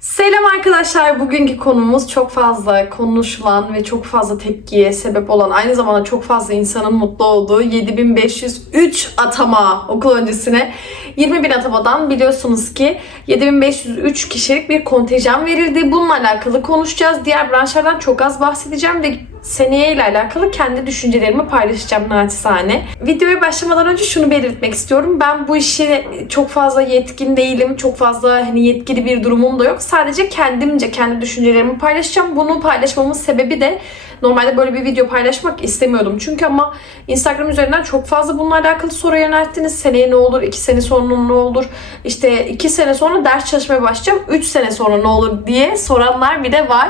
Selam arkadaşlar. Bugünkü konumuz çok fazla konuşulan ve çok fazla tepkiye sebep olan, aynı zamanda çok fazla insanın mutlu olduğu 7503 atama okul öncesine 20.000 atamadan biliyorsunuz ki 7503 kişilik bir kontenjan verildi. Bununla alakalı konuşacağız. Diğer branşlardan çok az bahsedeceğim ve seneye ile alakalı kendi düşüncelerimi paylaşacağım naçizane. Videoya başlamadan önce şunu belirtmek istiyorum. Ben bu işe çok fazla yetkin değilim. Çok fazla hani yetkili bir durumum da yok. Sadece kendimce kendi düşüncelerimi paylaşacağım. Bunu paylaşmamın sebebi de Normalde böyle bir video paylaşmak istemiyordum. Çünkü ama Instagram üzerinden çok fazla bununla alakalı soru yönelttiniz. Seneye ne olur? 2 sene sonra ne olur? İşte 2 sene sonra ders çalışmaya başlayacağım. 3 sene sonra ne olur diye soranlar bir de var.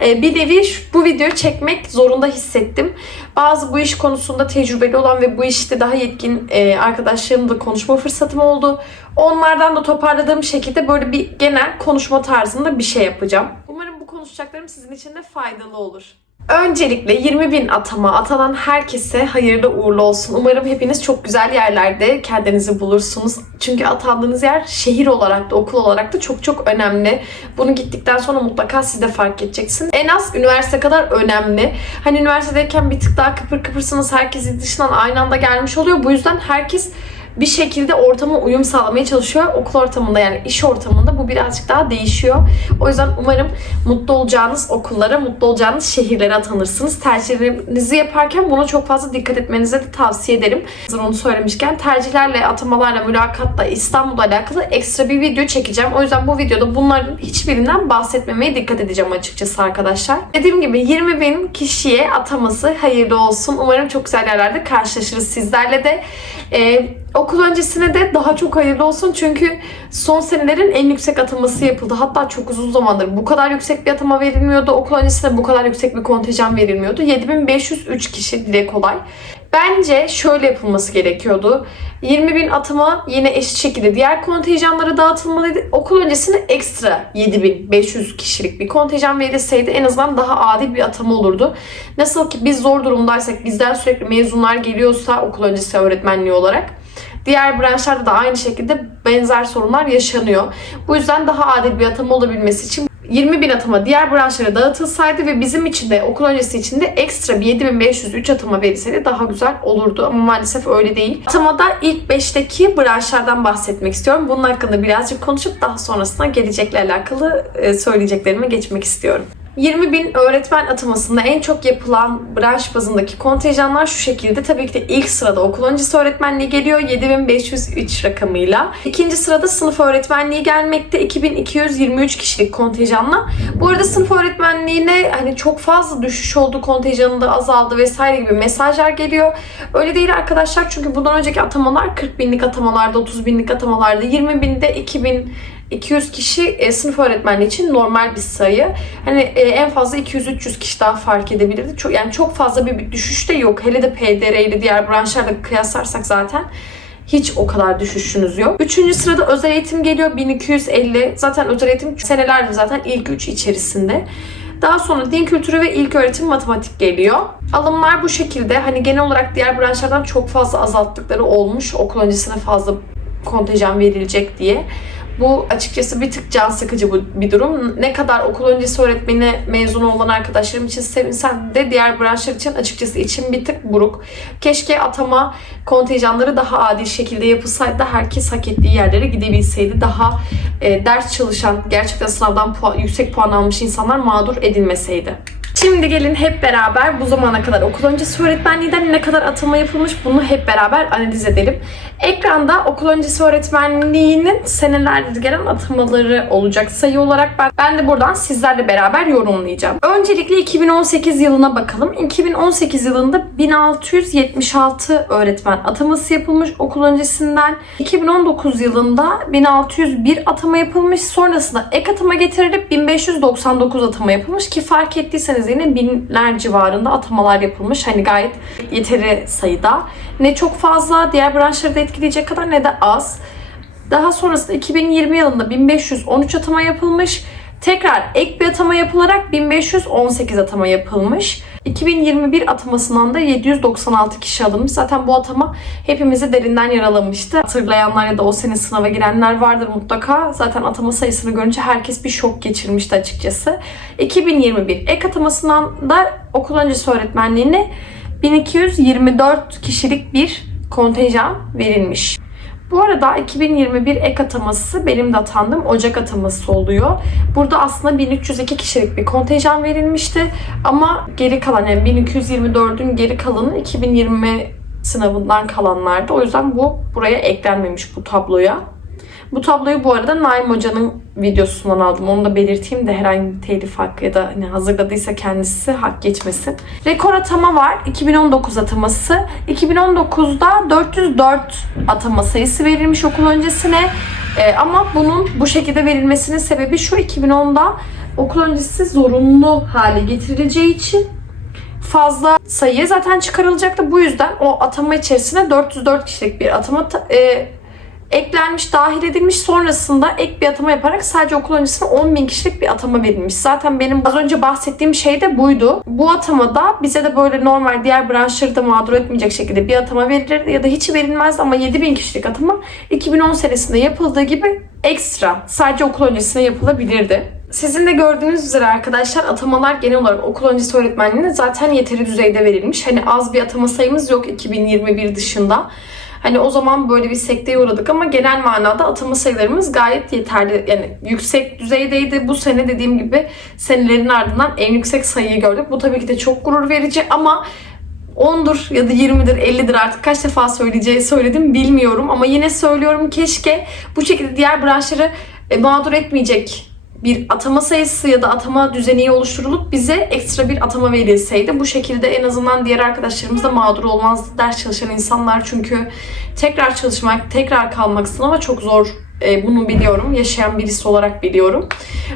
Ee, bir nevi bu videoyu çekmek zorunda hissettim. Bazı bu iş konusunda tecrübeli olan ve bu işte daha yetkin e, arkadaşlarımla konuşma fırsatım oldu. Onlardan da toparladığım şekilde böyle bir genel konuşma tarzında bir şey yapacağım. Umarım bu konuşacaklarım sizin için de faydalı olur. Öncelikle 20 bin atama atanan herkese hayırlı uğurlu olsun. Umarım hepiniz çok güzel yerlerde kendinizi bulursunuz. Çünkü atandığınız yer şehir olarak da okul olarak da çok çok önemli. Bunu gittikten sonra mutlaka siz de fark edeceksiniz. En az üniversite kadar önemli. Hani üniversitedeyken bir tık daha kıpır kıpırsınız. Herkes dışından aynı anda gelmiş oluyor. Bu yüzden herkes bir şekilde ortama uyum sağlamaya çalışıyor. Okul ortamında yani iş ortamında bu birazcık daha değişiyor. O yüzden umarım mutlu olacağınız okullara, mutlu olacağınız şehirlere atanırsınız. Tercihlerinizi yaparken buna çok fazla dikkat etmenize de tavsiye ederim. Hazır onu söylemişken tercihlerle, atamalarla, mülakatla, İstanbul'la alakalı ekstra bir video çekeceğim. O yüzden bu videoda bunların hiçbirinden bahsetmemeye dikkat edeceğim açıkçası arkadaşlar. Dediğim gibi 20 bin kişiye ataması hayırlı olsun. Umarım çok güzel yerlerde karşılaşırız sizlerle de. Ee, okul öncesine de daha çok hayırlı olsun çünkü son senelerin en yüksek ataması yapıldı. Hatta çok uzun zamandır bu kadar yüksek bir atama verilmiyordu. Okul öncesinde bu kadar yüksek bir kontenjan verilmiyordu. 7503 kişi dile kolay. Bence şöyle yapılması gerekiyordu. 20 bin atama yine eşit şekilde diğer kontenjanlara dağıtılmalıydı. Okul öncesinde ekstra 7500 kişilik bir kontenjan verilseydi en azından daha adil bir atama olurdu. Nasıl ki biz zor durumdaysak, bizden sürekli mezunlar geliyorsa okul öncesi öğretmenliği olarak Diğer branşlarda da aynı şekilde benzer sorunlar yaşanıyor. Bu yüzden daha adil bir atama olabilmesi için 20 bin atama diğer branşlara dağıtılsaydı ve bizim için de okul öncesi için de ekstra bir 7503 atama verilseydi daha güzel olurdu. Ama maalesef öyle değil. Atamada ilk 5'teki branşlardan bahsetmek istiyorum. Bunun hakkında birazcık konuşup daha sonrasında gelecekle alakalı e, söyleyeceklerime geçmek istiyorum. 20 bin öğretmen atamasında en çok yapılan branş bazındaki kontenjanlar şu şekilde. Tabii ki de ilk sırada okul öncesi öğretmenliği geliyor 7503 rakamıyla. İkinci sırada sınıf öğretmenliği gelmekte 2223 kişilik kontenjanla. Bu arada sınıf öğretmenliğine hani çok fazla düşüş oldu, kontenjanında azaldı vesaire gibi mesajlar geliyor. Öyle değil arkadaşlar çünkü bundan önceki atamalar 40 binlik atamalarda, 30 binlik atamalarda, 20 binde 2000 200 kişi e, sınıf öğretmenliği için normal bir sayı. Hani e, en fazla 200-300 kişi daha fark edebilirdi. Çok, yani çok fazla bir, bir düşüş de yok. Hele de PDR ile diğer branşlarla kıyaslarsak zaten hiç o kadar düşüşünüz yok. Üçüncü sırada özel eğitim geliyor 1250. Zaten özel eğitim senelerdir zaten ilk üç içerisinde. Daha sonra din kültürü ve ilk öğretim matematik geliyor. Alımlar bu şekilde. Hani genel olarak diğer branşlardan çok fazla azalttıkları olmuş. Okul öncesine fazla kontenjan verilecek diye. Bu açıkçası bir tık can sıkıcı bir durum. Ne kadar okul öncesi öğretmeni mezunu olan arkadaşlarım için sevinsem de diğer branşlar için açıkçası içim bir tık buruk. Keşke atama kontenjanları daha adil şekilde yapılsaydı herkes hak ettiği yerlere gidebilseydi. Daha e, ders çalışan, gerçekten sınavdan puan, yüksek puan almış insanlar mağdur edilmeseydi. Şimdi gelin hep beraber bu zamana kadar okul öncesi öğretmenliğinden ne kadar atama yapılmış bunu hep beraber analiz edelim. Ekranda okul öncesi öğretmenliğinin senelerdir gelen atamaları olacak sayı olarak ben, ben de buradan sizlerle beraber yorumlayacağım. Öncelikle 2018 yılına bakalım. 2018 yılında 1676 öğretmen ataması yapılmış okul öncesinden. 2019 yılında 1601 atama yapılmış. Sonrasında ek atama getirilip 1599 atama yapılmış ki fark ettiyseniz yine binler civarında atamalar yapılmış. Hani gayet yeteri sayıda. Ne çok fazla diğer branşları da etkileyecek kadar ne de az. Daha sonrasında 2020 yılında 1513 atama yapılmış. Tekrar ek bir atama yapılarak 1518 atama yapılmış. 2021 atamasından da 796 kişi alınmış. Zaten bu atama hepimizi derinden yaralamıştı. Hatırlayanlar ya da o sene sınava girenler vardır mutlaka. Zaten atama sayısını görünce herkes bir şok geçirmişti açıkçası. 2021 ek atamasından da okul öncesi öğretmenliğine 1224 kişilik bir kontenjan verilmiş. Bu arada 2021 ek ataması benim de atandım Ocak ataması oluyor. Burada aslında 1302 kişilik bir kontenjan verilmişti. Ama geri kalan yani 1224'ün geri kalanı 2020 sınavından kalanlardı. O yüzden bu buraya eklenmemiş bu tabloya. Bu tabloyu bu arada Naim Hoca'nın videosundan aldım. Onu da belirteyim de herhangi bir telif hakkı ya da hani hazırladıysa kendisi hak geçmesin. Rekor atama var. 2019 ataması. 2019'da 404 atama sayısı verilmiş okul öncesine. Ee, ama bunun bu şekilde verilmesinin sebebi şu 2010'da okul öncesi zorunlu hale getirileceği için fazla sayı zaten çıkarılacaktı. Bu yüzden o atama içerisine 404 kişilik bir atama ta- e, eklenmiş, dahil edilmiş. Sonrasında ek bir atama yaparak sadece okul öncesine 10 bin kişilik bir atama verilmiş. Zaten benim az önce bahsettiğim şey de buydu. Bu atamada bize de böyle normal diğer branşları da mağdur etmeyecek şekilde bir atama verilir ya da hiç verilmez ama 7 bin kişilik atama 2010 senesinde yapıldığı gibi ekstra sadece okul öncesine yapılabilirdi. Sizin de gördüğünüz üzere arkadaşlar atamalar genel olarak okul öncesi öğretmenliğine zaten yeteri düzeyde verilmiş. Hani az bir atama sayımız yok 2021 dışında. Hani o zaman böyle bir sekteye uğradık ama genel manada atama sayılarımız gayet yeterli. Yani yüksek düzeydeydi. Bu sene dediğim gibi senelerin ardından en yüksek sayıyı gördük. Bu tabii ki de çok gurur verici ama 10'dur ya da 20'dir 50'dir artık kaç defa söyleyeceği söyledim bilmiyorum ama yine söylüyorum keşke bu şekilde diğer branşları e, mağdur etmeyecek bir atama sayısı ya da atama düzeni oluşturulup bize ekstra bir atama verilseydi. Bu şekilde en azından diğer arkadaşlarımız da mağdur olmaz. Ders çalışan insanlar çünkü tekrar çalışmak, tekrar kalmak sınava çok zor. E, bunu biliyorum. Yaşayan birisi olarak biliyorum.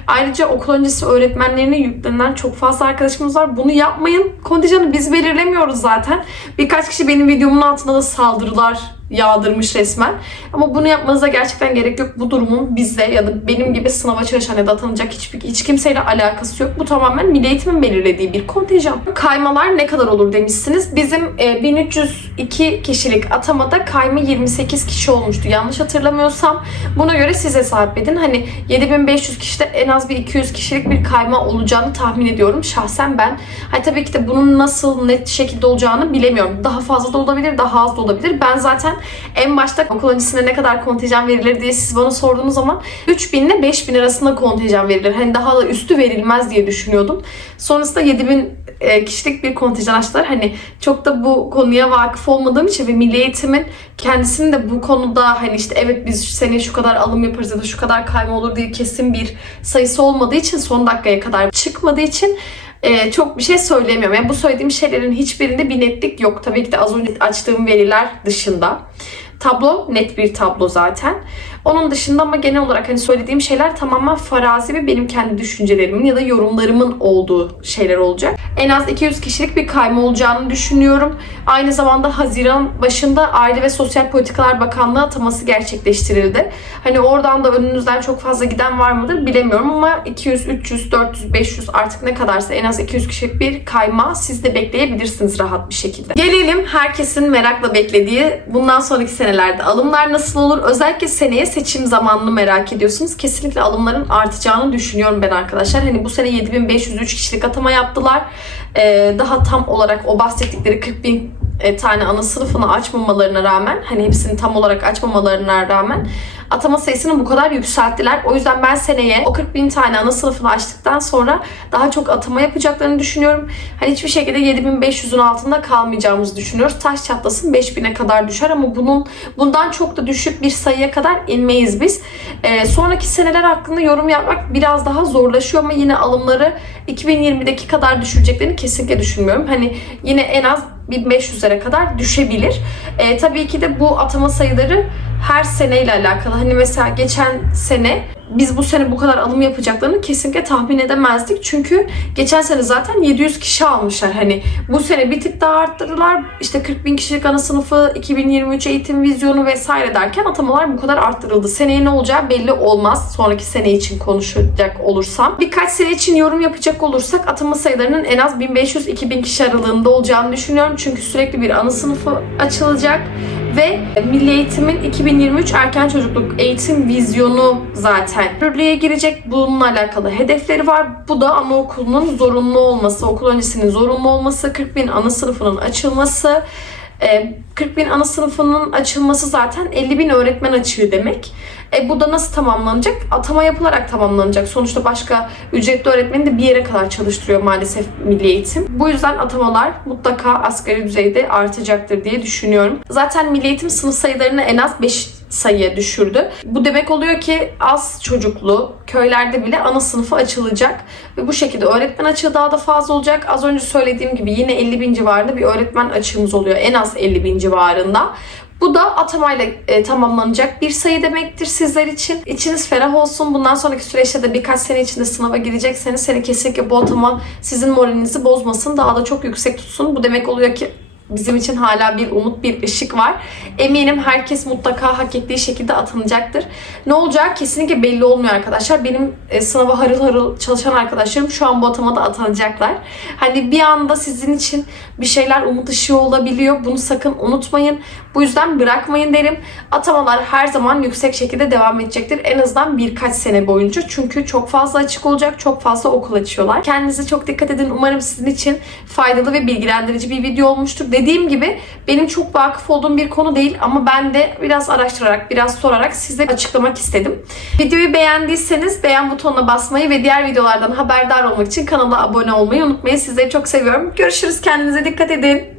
Ayrıca okul öncesi öğretmenlerine yüklenen çok fazla arkadaşımız var. Bunu yapmayın. Kontenjanı biz belirlemiyoruz zaten. Birkaç kişi benim videomun altında da saldırılar yağdırmış resmen. Ama bunu yapmanıza gerçekten gerek yok. Bu durumun bizde ya da benim gibi sınava çalışan ya da atanacak hiçbir hiç kimseyle alakası yok. Bu tamamen Milli Eğitim'in belirlediği bir kontenjan. Kaymalar ne kadar olur demişsiniz. Bizim e, 1302 kişilik atamada kayma 28 kişi olmuştu. Yanlış hatırlamıyorsam. Buna göre siz hesap edin. Hani 7500 kişide en az bir 200 kişilik bir kayma olacağını tahmin ediyorum. Şahsen ben. Hani tabii ki de bunun nasıl net şekilde olacağını bilemiyorum. Daha fazla da olabilir, daha az da olabilir. Ben zaten en başta okul öncesinde ne kadar kontenjan verilir diye siz bana sorduğunuz zaman 3000 ile 5000 arasında kontenjan verilir. Hani daha da üstü verilmez diye düşünüyordum. Sonrasında 7000 e, kişilik bir kontenjan açtılar. Hani çok da bu konuya vakıf olmadığım için ve Milli Eğitim'in kendisinin de bu konuda hani işte evet biz seneye şu kadar alım yaparız ya da şu kadar kayma olur diye kesin bir sayısı olmadığı için son dakikaya kadar çıkmadığı için e, çok bir şey söyleyemiyorum. Yani bu söylediğim şeylerin hiçbirinde bir netlik yok. Tabii ki de az önce açtığım veriler dışında. Tablo net bir tablo zaten. Onun dışında ama genel olarak hani söylediğim şeyler tamamen farazi ve benim kendi düşüncelerimin ya da yorumlarımın olduğu şeyler olacak. En az 200 kişilik bir kayma olacağını düşünüyorum. Aynı zamanda Haziran başında Aile ve Sosyal Politikalar Bakanlığı ataması gerçekleştirildi. Hani oradan da önünüzden çok fazla giden var mıdır bilemiyorum ama 200, 300, 400, 500 artık ne kadarsa en az 200 kişilik bir kayma siz de bekleyebilirsiniz rahat bir şekilde. Gelelim herkesin merakla beklediği bundan sonraki senelerde alımlar nasıl olur? Özellikle seneye seçim zamanını merak ediyorsunuz. Kesinlikle alımların artacağını düşünüyorum ben arkadaşlar. Hani bu sene 7503 kişilik atama yaptılar. Ee, daha tam olarak o bahsettikleri 40 bin e, tane ana sınıfını açmamalarına rağmen hani hepsini tam olarak açmamalarına rağmen atama sayısını bu kadar yükselttiler. O yüzden ben seneye o 40 bin tane ana sınıfını açtıktan sonra daha çok atama yapacaklarını düşünüyorum. Hani hiçbir şekilde 7500'ün altında kalmayacağımızı düşünüyoruz. Taş çatlasın 5000'e kadar düşer ama bunun bundan çok da düşük bir sayıya kadar inmeyiz biz. Ee, sonraki seneler hakkında yorum yapmak biraz daha zorlaşıyor ama yine alımları 2020'deki kadar düşüreceklerini kesinlikle düşünmüyorum. Hani yine en az 1500'lere kadar düşebilir. Ee, tabii ki de bu atama sayıları her seneyle alakalı. Hani mesela geçen sene biz bu sene bu kadar alım yapacaklarını kesinlikle tahmin edemezdik. Çünkü geçen sene zaten 700 kişi almışlar. Hani bu sene bir tık daha arttırırlar. İşte 40 bin kişilik ana sınıfı, 2023 eğitim vizyonu vesaire derken atamalar bu kadar arttırıldı. Seneye ne olacağı belli olmaz. Sonraki sene için konuşacak olursam. Birkaç sene için yorum yapacak olursak atama sayılarının en az 1500-2000 kişi aralığında olacağını düşünüyorum. Çünkü sürekli bir ana sınıfı açılacak ve Milli Eğitim'in 2023 erken çocukluk eğitim vizyonu zaten yürürlüğe girecek. Bununla alakalı hedefleri var. Bu da anaokulunun zorunlu olması, okul öncesinin zorunlu olması, 40 bin ana sınıfının açılması. E, 40 bin ana sınıfının açılması zaten 50 bin öğretmen açığı demek. E, bu da nasıl tamamlanacak? Atama yapılarak tamamlanacak. Sonuçta başka ücretli öğretmeni de bir yere kadar çalıştırıyor maalesef Milli Eğitim. Bu yüzden atamalar mutlaka asgari düzeyde artacaktır diye düşünüyorum. Zaten Milli Eğitim sınıf sayılarını en az 5 sayıya düşürdü. Bu demek oluyor ki az çocuklu köylerde bile ana sınıfı açılacak ve bu şekilde öğretmen açığı daha da fazla olacak. Az önce söylediğim gibi yine 50 bin civarında bir öğretmen açığımız oluyor. En az 50 bin civarında. Bu da atamayla e, tamamlanacak bir sayı demektir sizler için. İçiniz ferah olsun. Bundan sonraki süreçte de birkaç sene içinde sınava girecekseniz seni kesinlikle bu atama sizin moralinizi bozmasın. Daha da çok yüksek tutsun. Bu demek oluyor ki bizim için hala bir umut, bir ışık var. Eminim herkes mutlaka hak ettiği şekilde atanacaktır. Ne olacağı kesinlikle belli olmuyor arkadaşlar. Benim e, sınava harıl harıl çalışan arkadaşlarım şu an bu atamada atanacaklar. Hani bir anda sizin için bir şeyler umut ışığı olabiliyor. Bunu sakın unutmayın. Bu yüzden bırakmayın derim. Atamalar her zaman yüksek şekilde devam edecektir. En azından birkaç sene boyunca. Çünkü çok fazla açık olacak. Çok fazla okul açıyorlar. Kendinize çok dikkat edin. Umarım sizin için faydalı ve bilgilendirici bir video olmuştur. Dediğim gibi benim çok vakıf olduğum bir konu değil ama ben de biraz araştırarak, biraz sorarak size açıklamak istedim. Videoyu beğendiyseniz beğen butonuna basmayı ve diğer videolardan haberdar olmak için kanala abone olmayı unutmayın. Sizleri çok seviyorum. Görüşürüz. Kendinize dikkat edin.